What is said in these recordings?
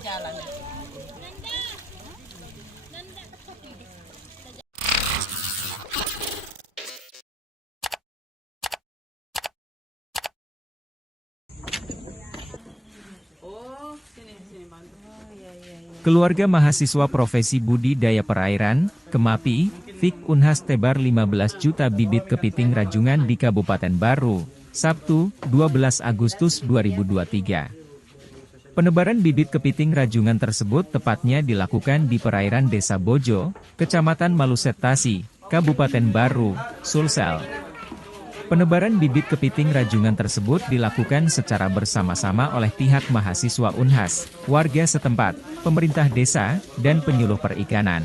jalan. Oh, sini bantu. Oh, iya. Keluarga mahasiswa profesi budidaya perairan, Kemapi, Fik Unhas tebar 15 juta bibit kepiting rajungan di Kabupaten Baru, Sabtu, 12 Agustus 2023. Penebaran bibit kepiting rajungan tersebut tepatnya dilakukan di perairan Desa Bojo, Kecamatan Maluset Tasi, Kabupaten Baru, Sulsel. Penebaran bibit kepiting rajungan tersebut dilakukan secara bersama-sama oleh pihak mahasiswa Unhas, warga setempat, pemerintah desa, dan penyuluh perikanan.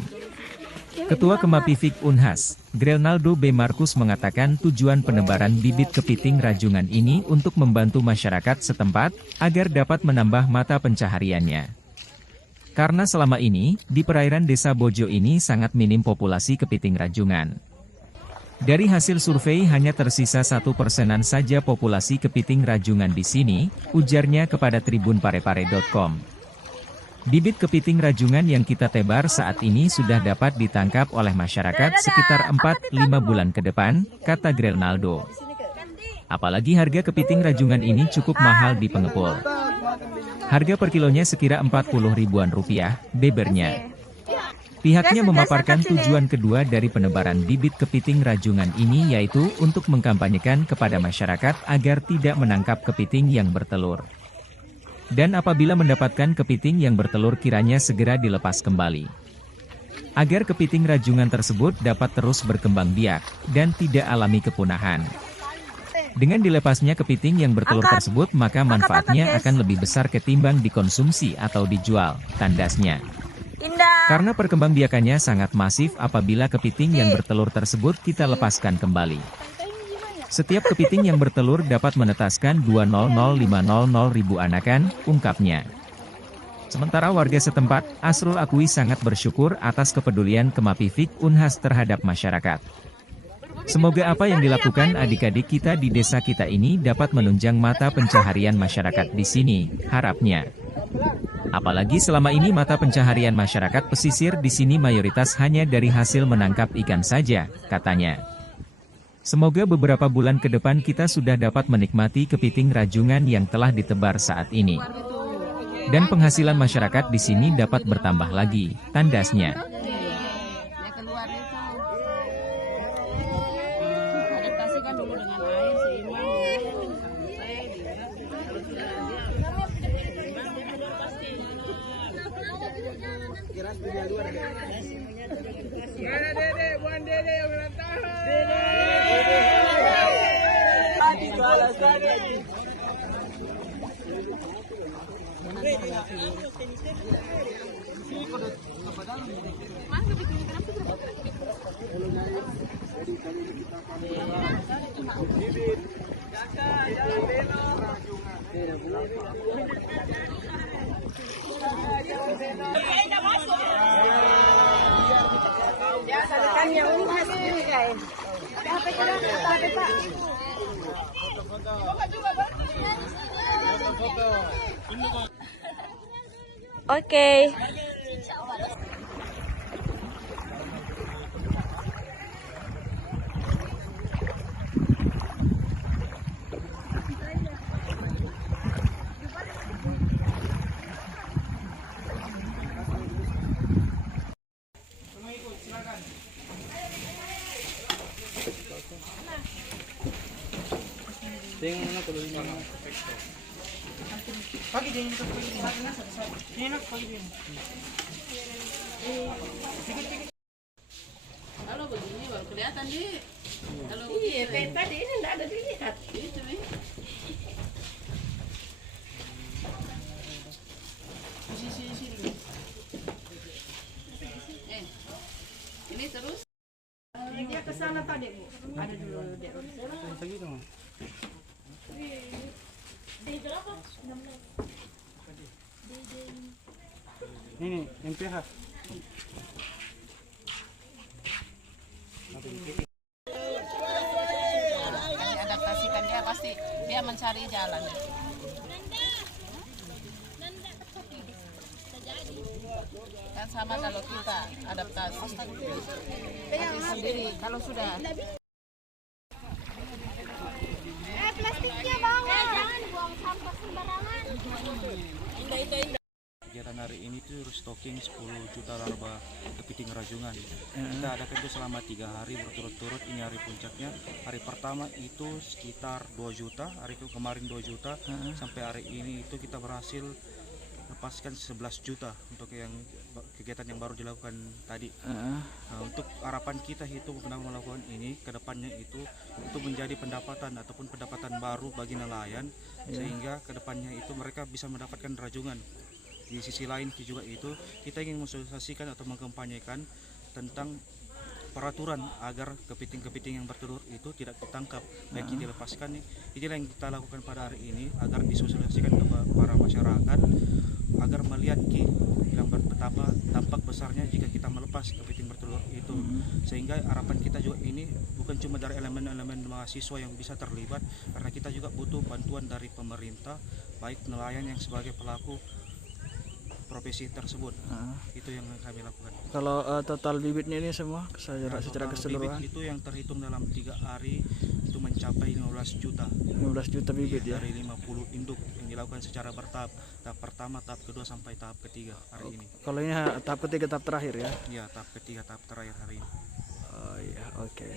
Ketua Kemapi Fik Unhas, Grenaldo B. Markus mengatakan tujuan penebaran bibit kepiting rajungan ini untuk membantu masyarakat setempat, agar dapat menambah mata pencahariannya. Karena selama ini, di perairan Desa Bojo ini sangat minim populasi kepiting rajungan. Dari hasil survei hanya tersisa 1%-an saja populasi kepiting rajungan di sini, ujarnya kepada tribunparepare.com. Bibit kepiting rajungan yang kita tebar saat ini sudah dapat ditangkap oleh masyarakat sekitar 4-5 bulan ke depan, kata Grenaldo. Apalagi harga kepiting rajungan ini cukup mahal di pengepul. Harga per kilonya sekira 40 ribuan rupiah, bebernya. Pihaknya memaparkan tujuan kedua dari penebaran bibit kepiting rajungan ini yaitu untuk mengkampanyekan kepada masyarakat agar tidak menangkap kepiting yang bertelur. Dan apabila mendapatkan kepiting yang bertelur kiranya segera dilepas kembali. Agar kepiting rajungan tersebut dapat terus berkembang biak, dan tidak alami kepunahan. Dengan dilepasnya kepiting yang bertelur tersebut maka manfaatnya akan lebih besar ketimbang dikonsumsi atau dijual, tandasnya. Karena perkembangbiakannya sangat masif apabila kepiting yang bertelur tersebut kita lepaskan kembali. Setiap kepiting yang bertelur dapat menetaskan 200-500 ribu anakan, ungkapnya. Sementara warga setempat, Asrul akui sangat bersyukur atas kepedulian Kemapi Fik Unhas terhadap masyarakat. Semoga apa yang dilakukan adik-adik kita di desa kita ini dapat menunjang mata pencaharian masyarakat di sini, harapnya. Apalagi selama ini mata pencaharian masyarakat pesisir di sini mayoritas hanya dari hasil menangkap ikan saja, katanya. Semoga beberapa bulan ke depan kita sudah dapat menikmati kepiting rajungan yang telah ditebar saat ini. Dan penghasilan masyarakat di sini dapat bertambah lagi, tandasnya. Oke. Pagi din ito po yung pagi din. Kalau begini baru kelihatan deh. Kalau iya, tadi ini enggak ada dilihat. Itu nih. Sini. Ini terus. Dia ke sana tadi, Bu. Ada dulu dia. Segitu. Ini MPH. Adaptasikan dia pasti dia mencari jalan. Kan sama kalau kita adaptasi sendiri kalau sudah Plastiknya bawa. Jangan buang sampah sembarangan. Kegiatan hari ini tuh restocking 10 juta larva kepiting rajungan. Kita adakan itu selama 3 hari berturut-turut. Ini hari puncaknya. Hari pertama itu sekitar 2 juta, hari kemarin 2 juta, sampai hari ini itu kita berhasil lepaskan 11 juta untuk yang kegiatan yang baru dilakukan tadi. Nah, untuk harapan kita itu melakukan ini ke depannya itu untuk menjadi pendapatan ataupun pendapatan baru bagi nelayan, sehingga ke depannya itu mereka bisa mendapatkan rajungan. Di sisi lain juga itu kita ingin mensosialisasikan atau mengkampanyekan tentang peraturan agar kepiting-kepiting yang bertelur itu tidak ditangkap, baik yang dilepaskan. Inilah yang kita lakukan pada hari ini agar disosialisasikan ke para masyarakat agar melihat yang betapa dampak besarnya jika kita melepas kepiting bertelur itu, sehingga harapan kita juga ini bukan cuma dari elemen-elemen mahasiswa yang bisa terlibat, karena kita juga butuh bantuan dari pemerintah, baik nelayan yang sebagai pelaku profesi tersebut. Itu yang kami lakukan. Kalau total bibitnya ini semua secara keseluruhan bibit itu yang terhitung dalam 3 hari itu mencapai 15 juta. 15 juta bibit ya. Dari 50 induk yang dilakukan secara bertahap. Tahap pertama, tahap kedua sampai tahap ketiga hari ini. Kalau ini tahap ketiga, tahap terakhir ya. Ya, tahap ketiga, tahap terakhir hari ini. Oh iya, oke.